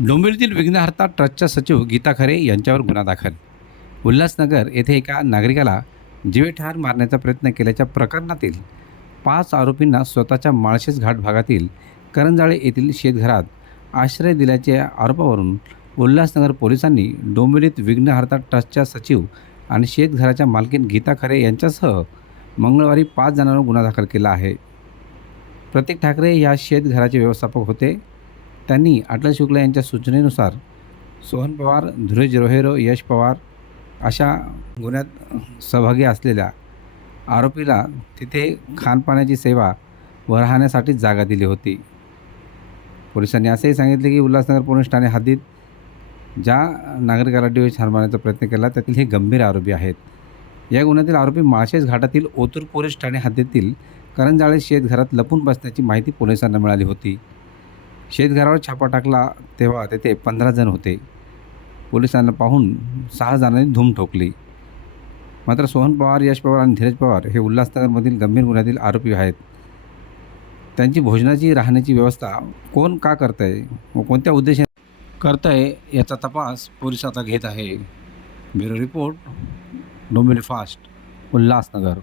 डोंबिवलीतील विघ्नहर्ता ट्रस्टच्या सचिव गीता खरे यांच्यावर गुन्हा दाखल. उल्हासनगर येथे एका नागरिकाला जीवेठार मारण्याचा प्रयत्न केल्याच्या प्रकरणातील पाच आरोपींना स्वतःच्या माळशेज घाट भागातील करंजाळे येथील शेतघरात आश्रय दिल्याच्या आरोपावरून उल्हासनगर पोलिसांनी डोंबिवलीत विघ्नहर्ता ट्रस्टच्या सचिव आणि शेतघराच्या मालकीन गीता खरे यांच्यासह मंगळवारी पाच जणांवर गुन्हा दाखल केला आहे. प्रतीक ठाकरे या शेतघराचे व्यवस्थापक होते. त्यांनी अटल शुक्ला यांच्या सूचनेनुसार सोहन पवार धुरेज रोहेरो यश पवार अशा गुन्ह्यात सहभागी असलेल्या आरोपीला तिथे खानपाण्याची सेवा व राहण्यासाठी जागा दिली होती. पोलिसांनी असेही सांगितले की उल्हासनगर पोलीस ठाणे हद्दीत ज्या नागरिकाला डिओ ठार मारण्याचा प्रयत्न केला त्यातील हे गंभीर आरोपी आहेत. या गुन्ह्यातील आरोपी माळशेज घाटातील ओतूर पोलीस ठाणे हद्दीतील करंजाळे शेतघरात लपून बसण्याची माहिती पोलिसांना मिळाली होती. शेतघरावर छापा टाकला तेव्हा तेथे पंधरा जण होते. पोलिसांना पाहून सहा जणांनी धूम ठोकली. मात्र सोहन पवार यश पवार आणि धीरज पवार हे उल्हासनगरमधील गंभीर गुन्ह्यातील आरोपी आहेत. त्यांची भोजनाची राहण्याची व्यवस्था कोण का करत आहे व कोणत्या उद्देशाने करत आहे याचा तपास पोलीस आता घेत आहे. Bureau report Dombivli fast Ulhasnagar.